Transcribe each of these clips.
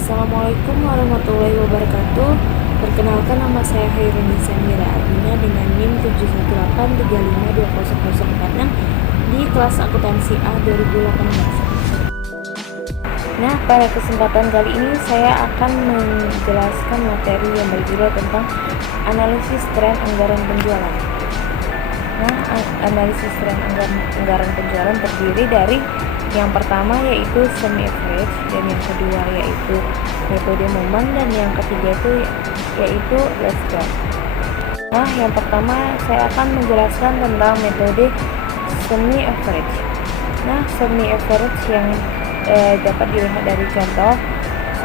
Assalamualaikum warahmatullahi wabarakatuh. Perkenalkan, nama saya Hairunisa Mira Adina dengan NIM 71835200046 di kelas akuntansi A 2018. Nah, pada kesempatan kali ini saya akan menjelaskan materi yang berjudul tentang analisis tren anggaran penjualan. Nah, analisis tren anggaran penjualan terdiri dari yang pertama yaitu semi average, dan yang kedua yaitu metode momen, dan yang ketiga itu yaitu let's go. Nah, yang pertama saya akan menjelaskan tentang metode semi average. Nah, semi average yang dapat dilihat dari contoh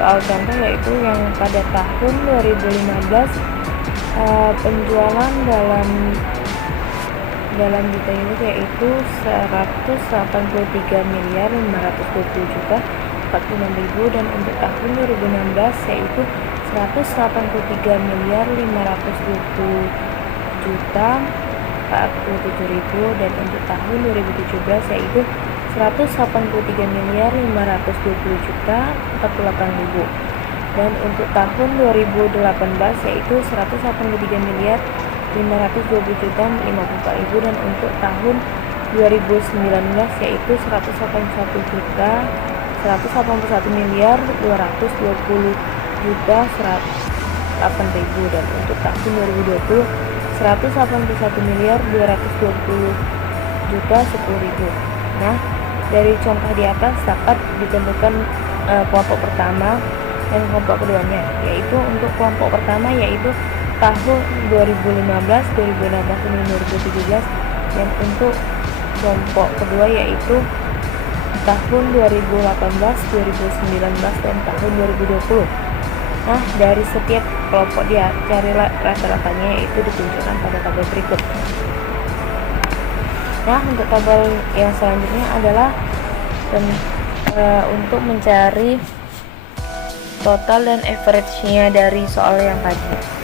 contoh yaitu yang pada tahun 2015 penjualan dalam juta unit yaitu 183.520.046.000, dan untuk tahun 2016 yaitu 183.520.047.000, dan untuk tahun 2017 yaitu 183.520.048.000, dan untuk tahun 2018 yaitu 183.520.054.000, dan untuk tahun 2019 yaitu 181.220.108.000, dan untuk tahun 2020 181.220.10.000. Nah, dari contoh di atas dapat ditentukan kelompok pertama dan kelompok keduanya, yaitu untuk kelompok pertama yaitu tahun 2015, 2016, dan 2017, dan untuk kelompok kedua yaitu tahun 2018, 2019, dan tahun 2020. Nah, dari setiap kelompok dia carilah rata-ratanya, yaitu ditunjukkan pada tabel berikut. Nah, untuk tabel yang selanjutnya adalah untuk mencari total dan average-nya dari soal yang tadi.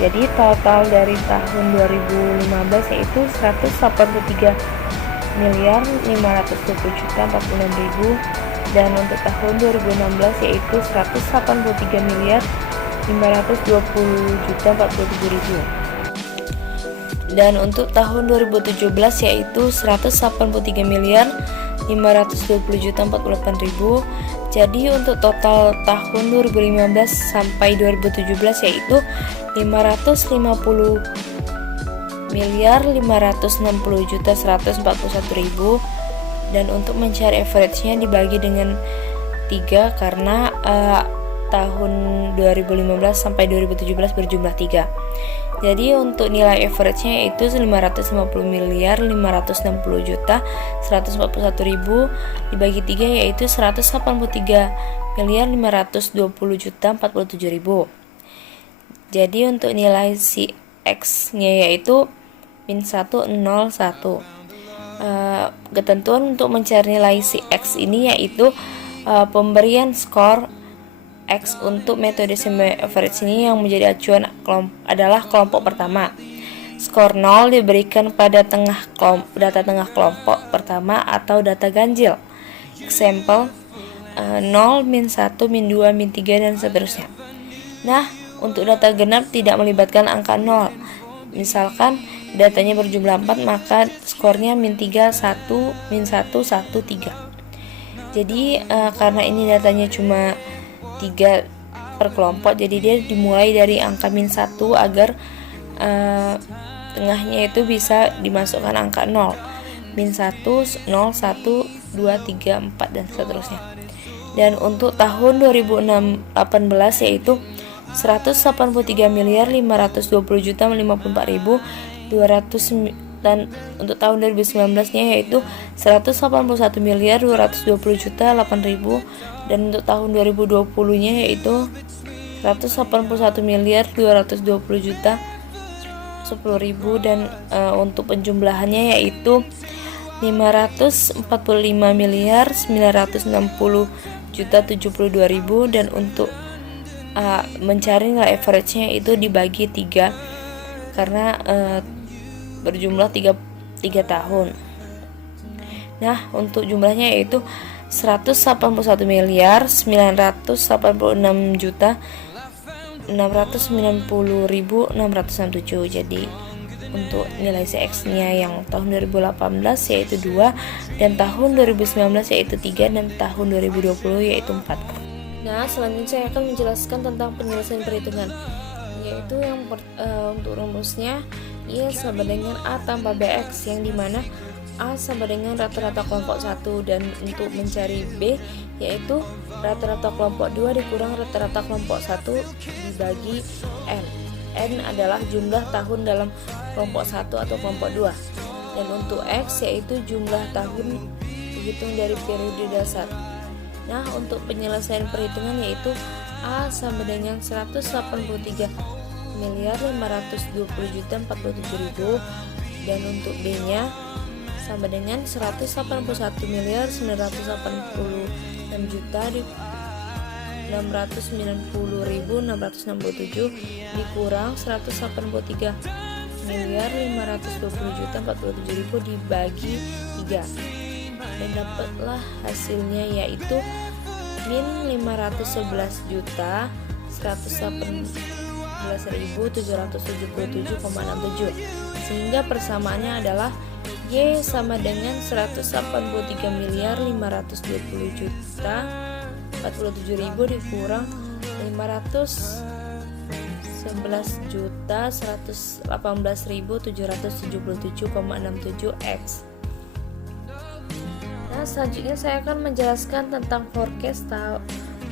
Jadi total dari tahun 2015 yaitu 183.520.046.000, dan untuk tahun 2016 yaitu 183.520.047.000, dan untuk tahun 2017 yaitu 183.520.048.000. Jadi untuk total tahun 2015 sampai 2017 yaitu 550.560.141.000, dan untuk mencari average-nya dibagi dengan 3 karena tahun 2015 sampai 2017 berjumlah 3. Jadi untuk nilai average-nya yaitu 550.560.141.000 dibagi 3 yaitu 183.520.047.000. Jadi untuk nilai si X-nya yaitu min 101. Ketentuan untuk mencari nilai si X ini yaitu pemberian skor X untuk metode semi average ini yang menjadi acuan adalah kelompok pertama. Skor 0 diberikan pada data tengah kelompok pertama atau data ganjil. Example 0, min 1, min 2, min 3, dan seterusnya. Nah, untuk data genap tidak melibatkan angka 0. Misalkan datanya berjumlah 4, maka skornya min 3, 1, min 1, 1, 3. Jadi karena ini datanya cuma 3 per kelompok, jadi dia dimulai dari angka min 1 agar tengahnya itu bisa dimasukkan angka 0. Min 1, 0, 1, 2, 3, 4, dan seterusnya. Dan untuk tahun 2018 yaitu 183.520.054.200, dan untuk tahun 2019-nya yaitu 181.220.008.000, dan untuk tahun 2020-nya yaitu 181.220.010.000, dan untuk penjumlahannya yaitu 545.960.072.000, dan untuk mencari nilai average-nya itu dibagi 3 karena berjumlah 3 tahun. Nah, untuk jumlahnya yaitu 181 miliar 986 juta 690.667. Jadi untuk nilai CX-nya yang tahun 2018 yaitu 2, dan tahun 2019 yaitu 3, dan tahun 2020 yaitu 4. Nah, selanjutnya saya akan menjelaskan tentang penyelesaian perhitungan, yaitu yang untuk rumusnya Y sama dengan A tambah BX, yang dimana A sama dengan rata-rata kelompok 1, dan untuk mencari B yaitu rata-rata kelompok 2 dikurang rata-rata kelompok 1 dibagi N. N adalah jumlah tahun dalam kelompok 1 atau kelompok 2. Dan untuk X yaitu jumlah tahun dihitung dari periode dasar. Nah, untuk penyelesaian perhitungan yaitu A sama dengan 183 miliar 520 juta 47.000, dan untuk B nya sama dengan 181 miliar 986 juta 690.667 dikurang 183 miliar 520 juta 47.000 dibagi 3, dan dapatlah hasilnya yaitu min 511 juta 118.777,67, sehingga persamaannya adalah Y sama dengan 183 miliar 520 juta 47.000 dikurang 511 juta 118.777,67 X. Nah, selanjutnya saya akan menjelaskan tentang forecast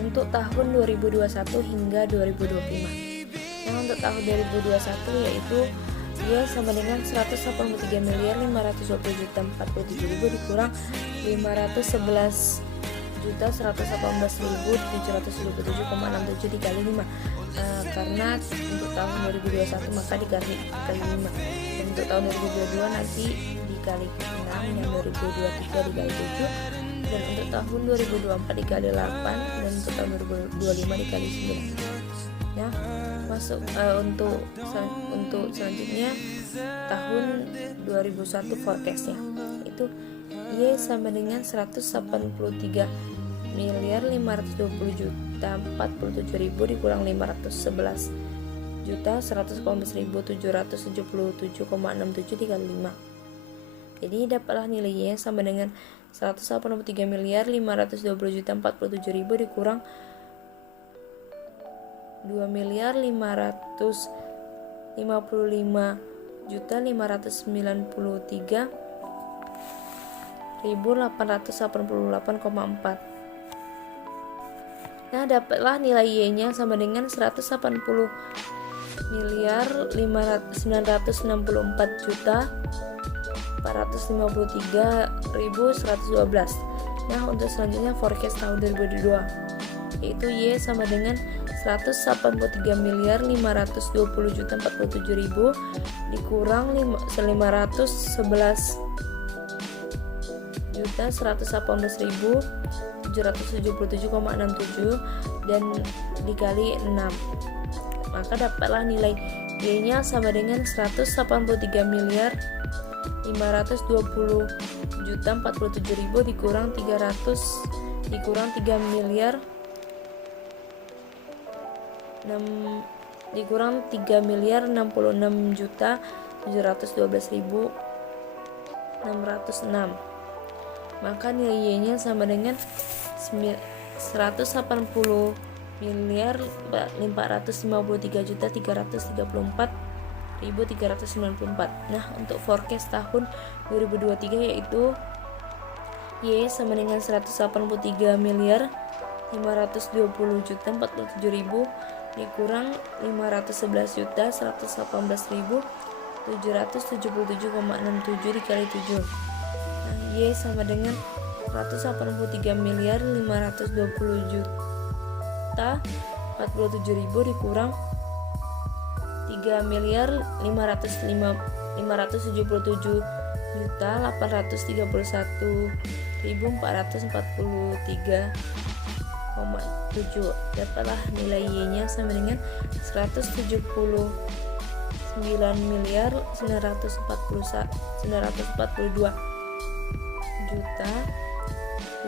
untuk tahun 2021 hingga 2025. Nah, untuk tahun 2021 yaitu Y sama dengan 183 miliar 520 juta 47.000 dikurang 511 juta 118.777,67 dikali 5. Karena untuk tahun 2021 maka dikali 5, dan untuk tahun 2022 nanti dikali 6, dan 2023 dikali 7, dan untuk tahun 2024 dikali 8, dan untuk tahun 2025 dikali 9. Nah, masuk untuk selanjutnya tahun 2001 forecastnya itu Y sama dengan 183 miliar 520 juta 47.000 dikurang 511 juta 118.777,67 dikali 5. Jadi dapatlah nilainya sama dengan 183 miliar 520 juta 47.000 dikurang 2 miliar 555 juta 593.888,4. Nah, dapatlah nilai Y-nya sama dengan 180 miliar 964 juta 453.112. Nah, untuk selanjutnya forecast tahun 2022 yaitu Y sama dengan 183 miliar 520 juta 47.000 dikurang 511 juta 118.777,67 dan dikali 6, maka dapatlah nilai Y-nya sama dengan 183 miliar 520 juta 47.000 dikurang 3 miliar 66 juta 712.606, maka nilai Y-nya sama dengan 180 miliar 453 juta 334.394. Nah, untuk forecast tahun 2023 yaitu Y sama dengan 183 miliar 520 juta 47.000 dikurang 511 juta 118.777,67 dikali 7. Nah, Y sama dengan 183 miliar 520 juta 47.000 dikurang 3 miliar 577 juta 831.443,7. Dapatlah nilai Y-nya sama dengan 179 miliar 942 juta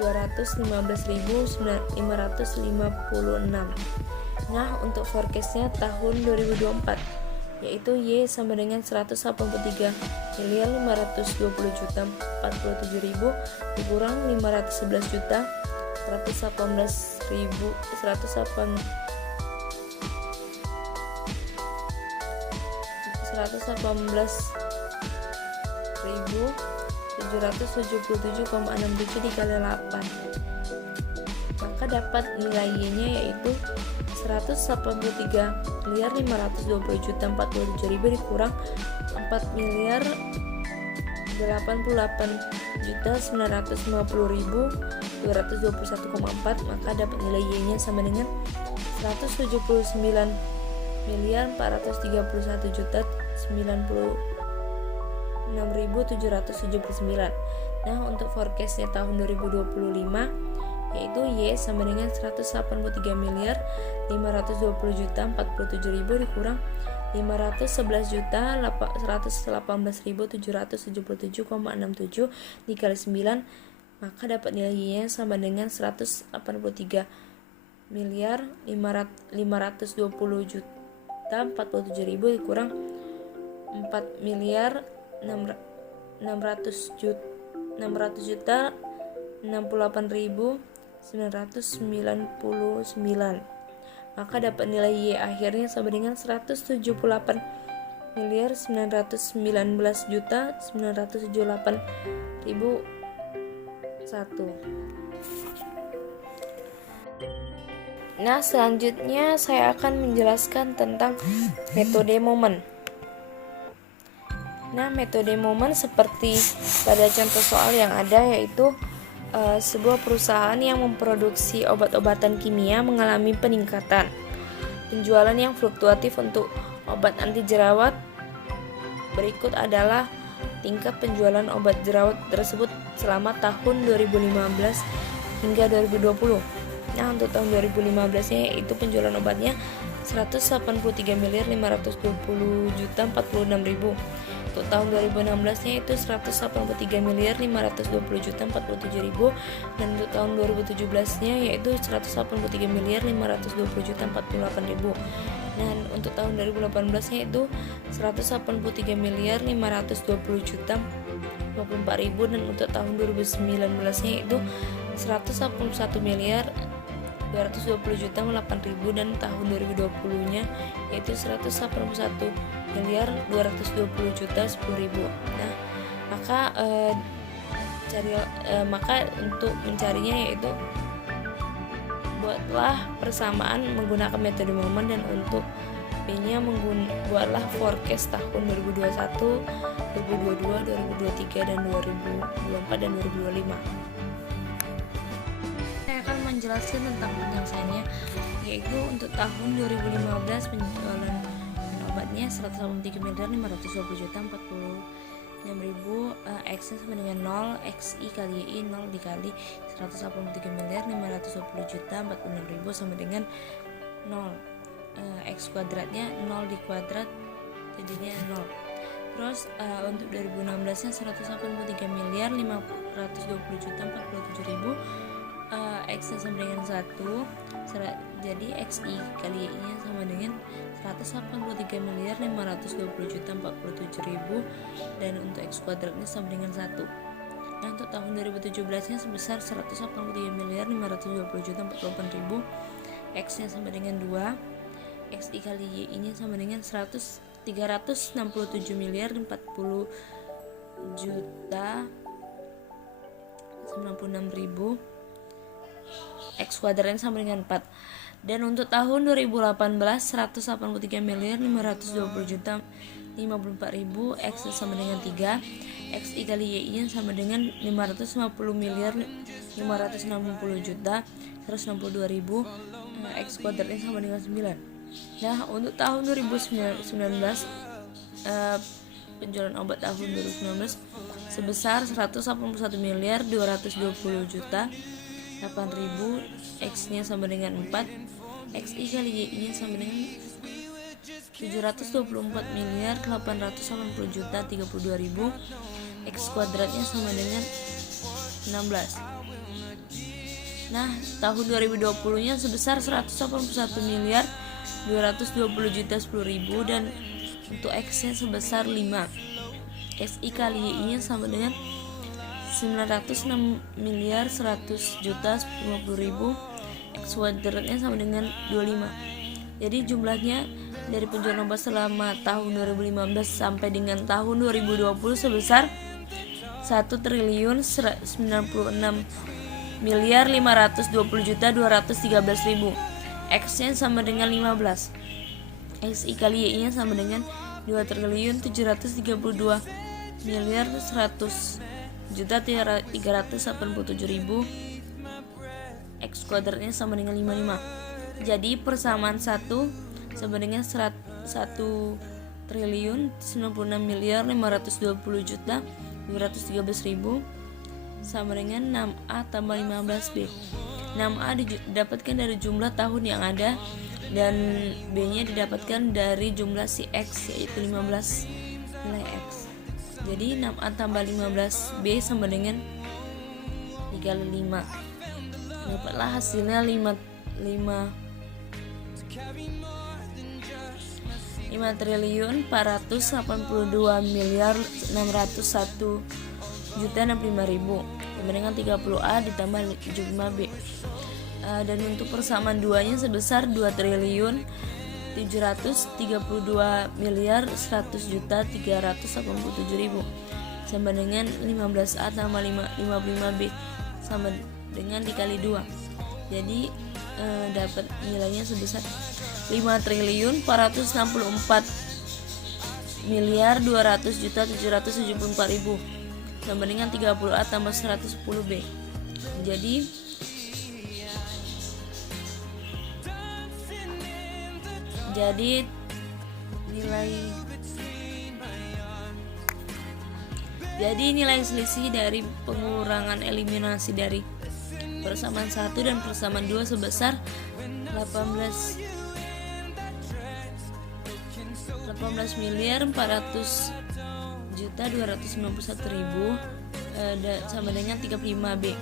215.556. Nah, untuk forecastnya tahun 2024 yaitu Y sama dengan 183.520.047.000 dikurang 518.777,67 dikali 8, maka dapat nilai Y-nya yaitu 183.520.047.000 dikurang 4.850.950.221,4, maka dapat nilai Y-nya sama dengan 179.431.096.779. Nah, untuk forecastnya tahun 2025 yaitu Y sama dengan 183.520.047.000 dikurang 511.118.777,67 dikali 9, maka dapat nilai Y-nya sama dengan 183.520.047.000 dikurang 4.600.668.999, maka dapat nilai Y akhirnya sama dengan 178.919.978.001. Nah, selanjutnya saya akan menjelaskan tentang metode momen. Nah, metode momen seperti pada contoh soal yang ada, yaitu sebuah perusahaan yang memproduksi obat-obatan kimia mengalami peningkatan penjualan yang fluktuatif untuk obat anti jerawat. Berikut adalah tingkat penjualan obat jerawat tersebut selama tahun 2015 hingga 2020. Nah, untuk tahun 2015-nya yaitu penjualan obatnya 183.520.046.000. Untuk tahun 2016-nya itu 183.520.047.000, dan untuk tahun 2017-nya yaitu 183.520.048.000. Dan untuk tahun 2018-nya itu 183.520.024.000, dan untuk tahun 2019-nya itu 181.220.008.000, dan tahun 2020-nya yaitu 181.220.010.000. Nah, maka untuk mencarinya yaitu buatlah persamaan menggunakan metode momen, dan untuk B-nya buatlah forecast tahun 2021, 2022, 2023, dan 2024 dan 2025. Saya akan menjelaskan tentang penyelesaiannya, yaitu untuk tahun 2015 penjualan obatnya 183.520.046.000, X-nya sama dengan 0, XI kali Y 0 dikali 183.520.046.000 sama dengan 0, X kuadratnya 0 dikuadrat jadinya 0. Terus untuk 2016 nya 183.520.047.000, X nya sama dengan 1, jadi XI kali Y nya sama dengan 183.520.047.000, dan untuk X kuadratnya sama dengan 1. Nah, untuk tahun 2017 nya sebesar 183.520.048.000, X nya sama dengan 2, XI kali Y ini sama dengan 367.040.096.000, X kuadratnya sama dengan 4. Dan untuk tahun 2018 183.520.054.000, X sama dengan 3, XI kali Y nya sama dengan 550.560.162.000, X kuadratnya sama dengan 9. Nah, untuk tahun 2019 penjualan obat tahun 2019 sebesar 181.220.008.000, X-nya sama dengan 4, XI kali Y-nya sama dengan 724.880.032.000, X kuadratnya sama dengan Nah, tahun 2020-nya sebesar 181 miliar 220 juta 10.000, dan untuk X-nya sebesar 5. SI kali Y-nya sama dengan 906 miliar 100 juta 50.000. X kuadratnya sama dengan 25. Jadi jumlahnya dari penjualan lomba selama tahun 2015 sampai dengan tahun 2020 sebesar 1 triliun 96 miliar 520 juta 213.000. X-nya sama dengan 15. XI kali Y-nya sama dengan 2 triliun 732 miliar 100 juta 387.000. X kuadratnya sama dengan 55. Jadi persamaan 1 sama dengan 1 triliun 96 miliar 520 juta 213.000 sama dengan 6A tambah 15B. 6A didapatkan dari jumlah tahun yang ada, dan B-nya didapatkan dari jumlah si X, yaitu 15 nilai X. Jadi 6A tambah 15B sama dengan 3 kali 5. Dapatlah hasilnya 5 triliun 482 miliar 601 juta 65.000 sama dengan 30A ditambah 75B. Dan untuk persamaan 2-nya sebesar 2 triliun 732 miliar 100 juta 387.000 sama dengan 15A tambah 55B sama dengan dikali 2. Jadi dapat nilainya sebesar 5 triliun 464 miliar 200 juta 774.000 sama dengan 30A tambah 110B. Jadi nilai selisih dari pengurangan eliminasi dari persamaan 1 dan persamaan 2 sebesar 18 miliar 400 juta 291.000 sama dengan 35B.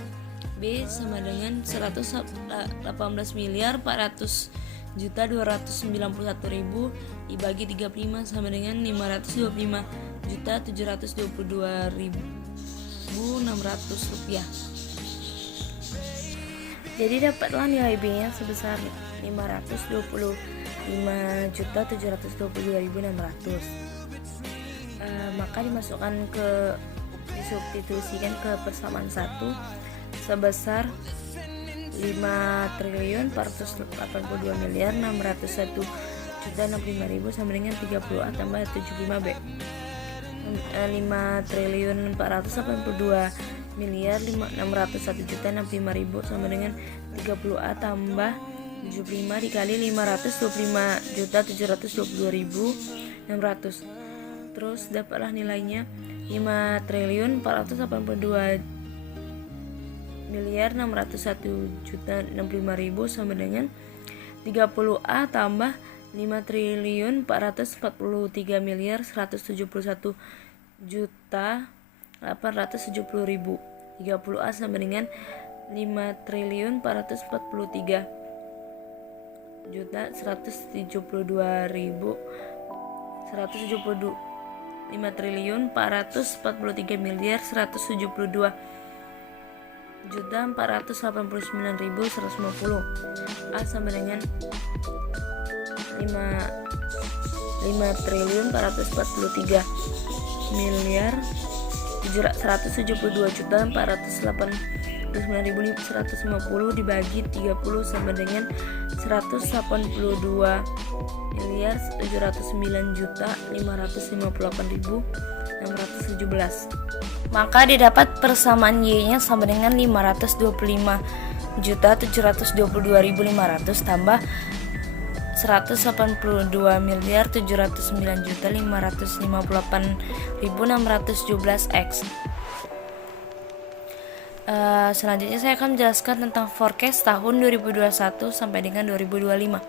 B sama dengan 118 miliar 400 juta 291.000 dibagi 35 sama dengan 525 juta 722.600 rupiah. Jadi dapatlah nilai B-nya sebesar 525.722.600. Maka disubstitusikan ke persamaan 1 sebesar 5 triliun 482 miliar 601 juta 65.000 sama dengan 30A tambah 75B. 5 triliun 482 miliar 601 juta 65.000 sama dengan 30A tambah 75 dikali 525 juta 722.600. Terus dapatlah nilainya 5 triliun 482 miliar 601 juta 65.000 sama dengan 30A tambah 5 triliun 443 miliar 171 juta 870.000. 30A sama dengan 5 triliun 443 juta 5 triliun 443 miliar 172 juta 489.150. A sama dengan 5 triliun 443 miliar 172 juta 489.150 dibagi 30 sama dengan 182 miliar 709 juta 558.617. Maka didapat persamaan Y-nya sama dengan 525 juta 722.500 tambah 182 miliar 709 juta 558.617 X. Selanjutnya saya akan menjelaskan tentang forecast tahun 2021 sampai dengan 2025.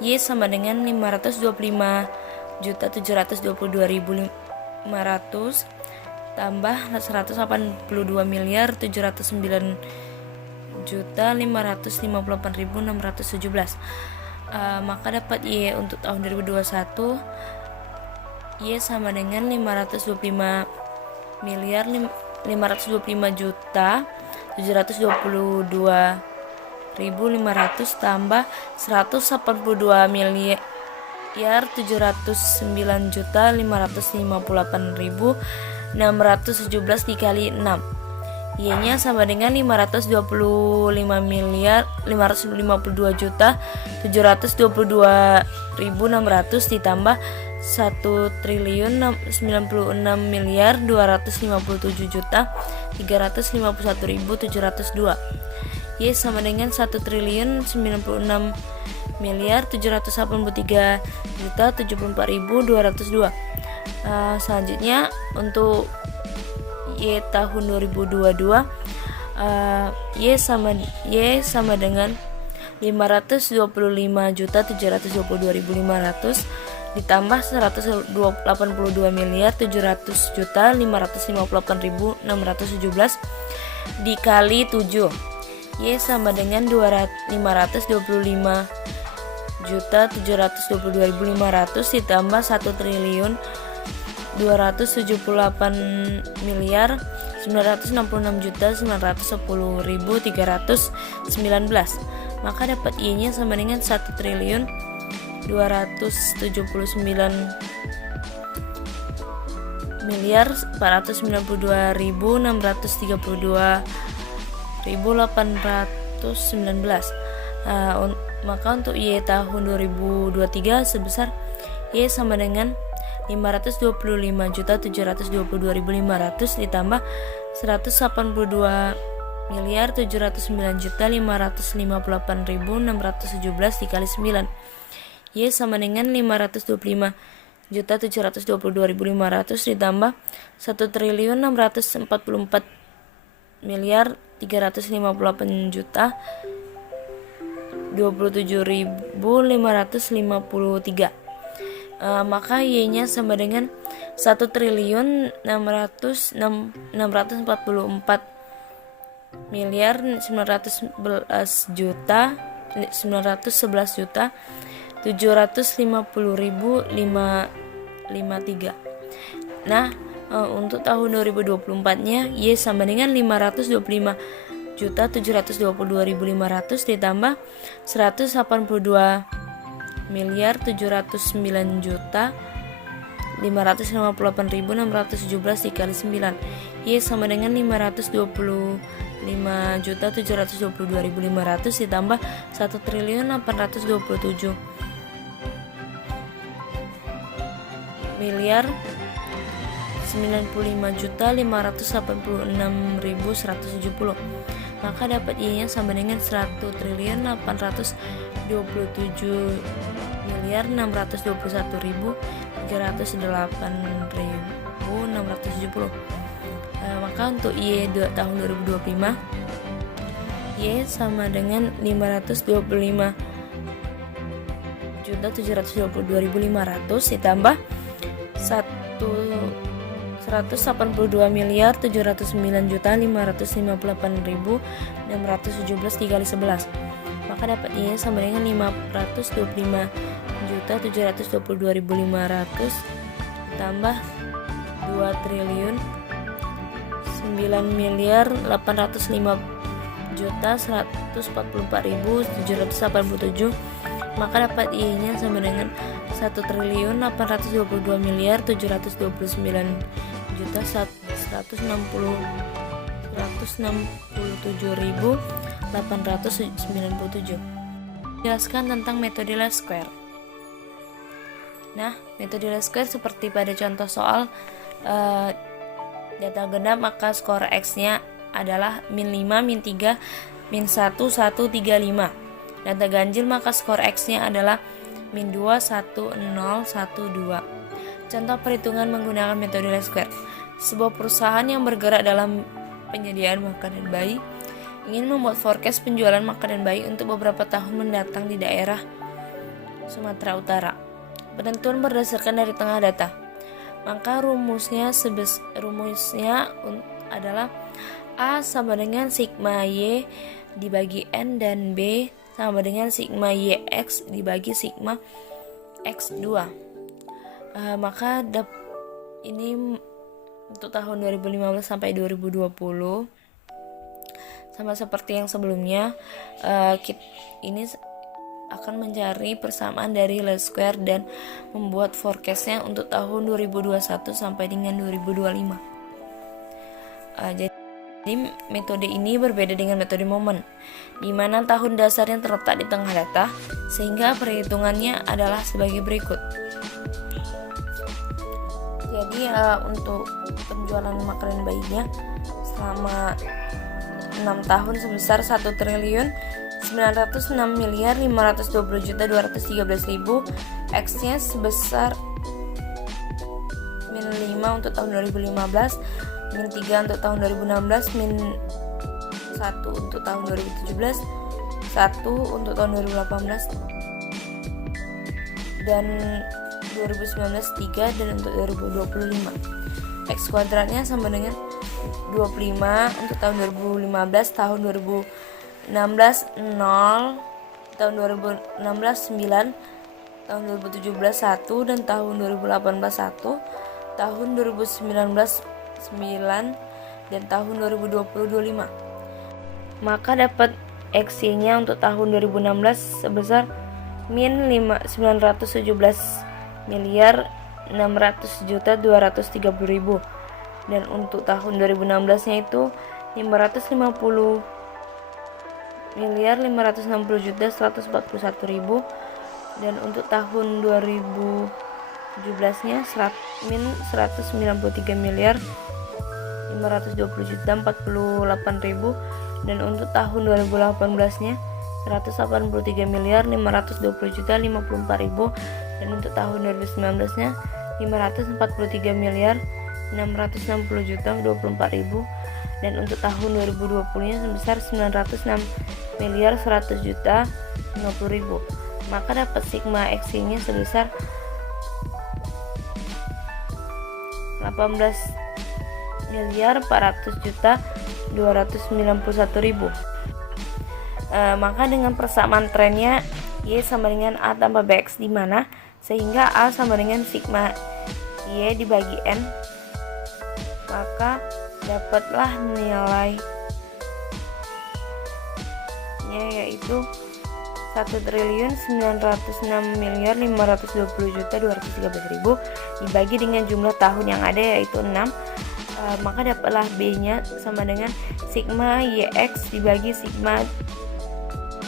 Y sama dengan 525 juta 722.500 tambah 182 miliar 709 juta 558.617. Maka dapat Y untuk tahun 2021 Y sama dengan 525 miliar 525 juta 722.500 tambah 182 miliar 709 juta 558.617 dikali 6. Y-nya sama dengan 525 miliar 552 juta 722.600 ditambah 1.096 miliar 257 juta 351.702. Y sama dengan 1.096 miliar 783 juta 74.202. Selanjutnya untuk Y tahun 2022 Y sama dengan 525 juta 722.500 ditambah 182 miliar 700 juta 558.617 dikali 7. Y sama dengan 525 juta 722.500 ditambah 1.278 miliar 966 juta 910.319. Maka dapat Y-nya sama dengan 1.279 miliar 492.632.819. Maka untuk Y tahun 2023 sebesar Y sama dengan 525.722.500 ditambah 182 miliar 709 juta 558.617 dikali 9. Y sama dengan 525 juta 722.500 ditambah 1.644 miliar 358 juta 27.553. Maka Y-nya sama dengan 1.644 miliar 911 juta 750.553. Nah, untuk tahun 2024-nya Y sama dengan 525 juta 722.500 ditambah 182 miliar 709 juta 558.617 dikali 9. Y sama dengan 525 juta 722.500 ditambah 1.827 miliar 95 juta 586.170. Maka dapat Y-nya sama dengan 1.827 miliar 621.308.670. Maka untuk Y tahun 2025 Y sama dengan 525 juta 722.500 ditambah 182 miliar 709 juta 558.617 dikali 11. Maka dapat Y sama dengan 525 juta 722.500 tambah 2 triliun 9 miliar 805 juta 144.787. Maka dapat Y-nya sama dengan 1.822 miliar 729 juta 167.897. Jelaskan tentang metode least square. Nah, metode least square seperti pada contoh soal data genap, maka skor X-nya adalah min 5, min 3, min 1, 1, 3, 5. Data ganjil, maka skor X-nya adalah min 2, 1, 0, 1, 2. Contoh perhitungan menggunakan metode least square. Sebuah perusahaan yang bergerak dalam penyediaan makanan bayi ingin membuat forecast penjualan makanan bayi untuk beberapa tahun mendatang di daerah Sumatera Utara. Penentuan berdasarkan dari tengah data. Maka rumusnya adalah A sama dengan sigma Y dibagi N dan B sama dengan sigma YX dibagi sigma X2. Maka ini untuk tahun 2015 sampai 2020 sama seperti yang sebelumnya, ini akan mencari persamaan dari least square dan membuat forecastnya untuk tahun 2021 sampai dengan 2025. Jadi metode ini berbeda dengan metode momen, di mana tahun dasarnya terletak di tengah data, sehingga perhitungannya adalah sebagai berikut. Jadi untuk penjualan makanan bayinya selama 6 tahun sebesar 1.906.520.213.000, X-nya sebesar min 5 untuk tahun 2015, min 3 untuk tahun 2016, min 1 untuk tahun 2017, 1 untuk tahun 2018, dan 2019 3, dan untuk 2025 X kuadratnya sama dengan 25 untuk tahun 2015, tahun 2016 0, tahun 2016 9, tahun 2017 1, dan tahun 2018 1, tahun 2019 9, dan tahun 2020 25. Maka dapat X-nya untuk tahun 2016 sebesar min 917.600.230.000, dan untuk tahun 2016 nya itu 550.560.141.000, dan untuk tahun 2017 nya min 193.520.048.000, dan untuk tahun 2018 nya 183.520.054.000, dan untuk tahun 2019 nya 543.660.024.000, dan untuk tahun 2020 nya sebesar 906.100.050.000. Maka dapat sigma X-nya sebesar 18.400.291.000. Maka dengan persamaan trennya Y sama dengan A tambah BX, di mana sehingga A sama dengan sigma Y dibagi N, maka dapatlah nilainya yaitu 1.906.520.213.000 dibagi dengan jumlah tahun yang ada yaitu 6. Maka dapatlah B nya sama dengan sigma YX dibagi sigma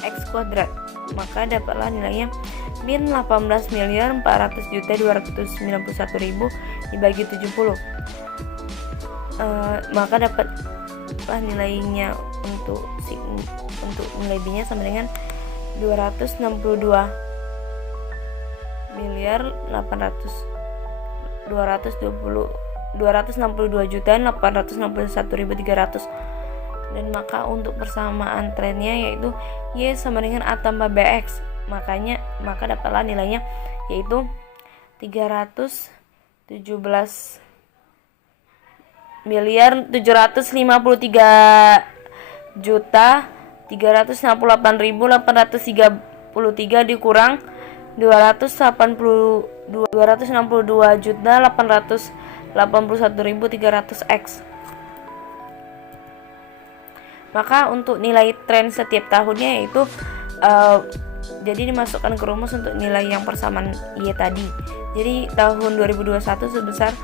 X kuadrat, maka dapatlah nilainya min 18.400.291.000 dibagi 70. Maka dapatlah nilainya untuk nilai B nya sama dengan 262.861.300. Dan maka untuk persamaan trennya yaitu Y sama dengan A tambah BX, maka dapatlah nilainya yaitu 317.368.833 dikurang 262.881.300 X. Maka untuk nilai tren setiap tahunnya yaitu jadi dimasukkan ke rumus untuk nilai yang persamaan Y tadi. Jadi tahun 2021 sebesar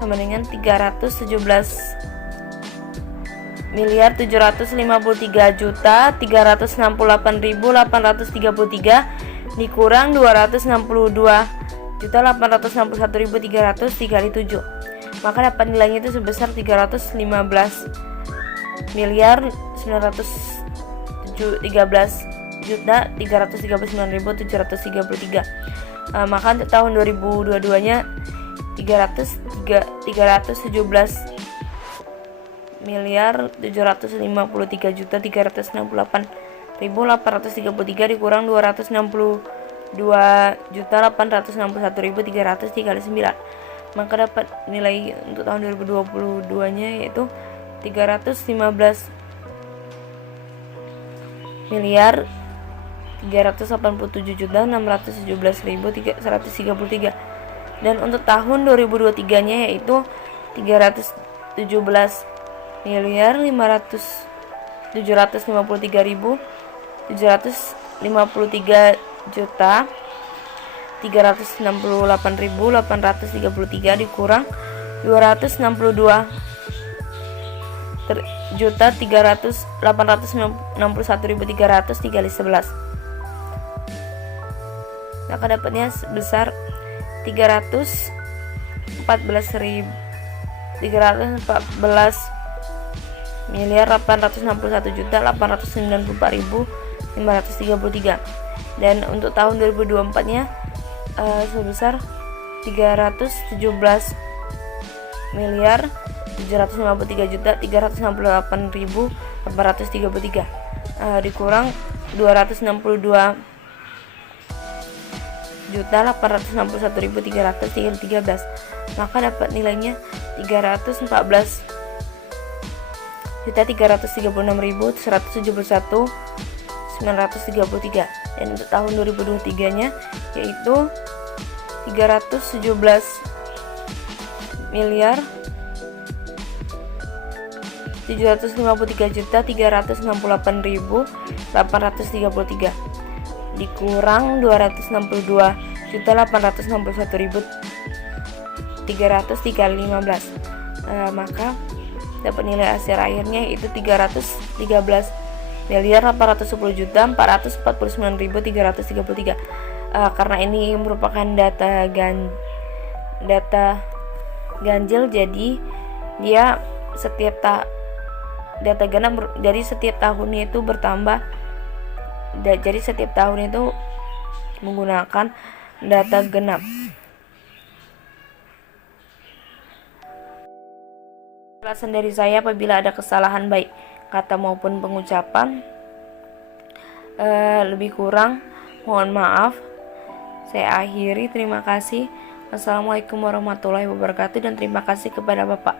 sama dengan 317.353.368.833 dikurang 262.861.300 dikali 7. Maka dapat nilainya itu sebesar 313.339.733. Maka untuk tahun 2022 nya 317.753.368.833 dikurang 262.861.300 dikali 9. maka dapat nilai untuk tahun 2022 nya yaitu 315 miliar 387.617.133. Dan untuk tahun 2023 nya yaitu 317 miliar 753.753 juta 368.833 dikurang 262 juta 861.300 dikali 11, maka dapatnya sebesar 314 miliar 861.894.533. Dan untuk tahun 2024 nya sebesar 317 miliar 753.368.833 dikurang 262 juta 861.300 maka dapat nilainya 314.336.171.933. Dan untuk tahun 2023 nya yaitu 317 miliar 753.368.833 dikurang 262.861.300 dikali 15, maka dapat nilai hasil akhirnya yaitu 313 miliar 810.449.333. Karena ini merupakan data ganjil, jadi dia data genap, jadi setiap tahunnya itu bertambah, jadi setiap tahun itu menggunakan data genap. Penjelasan dari saya, apabila ada kesalahan baik kata maupun pengucapan, lebih kurang mohon maaf. Saya akhiri, terima kasih. Wassalamualaikum warahmatullahi wabarakatuh, dan terima kasih kepada Bapak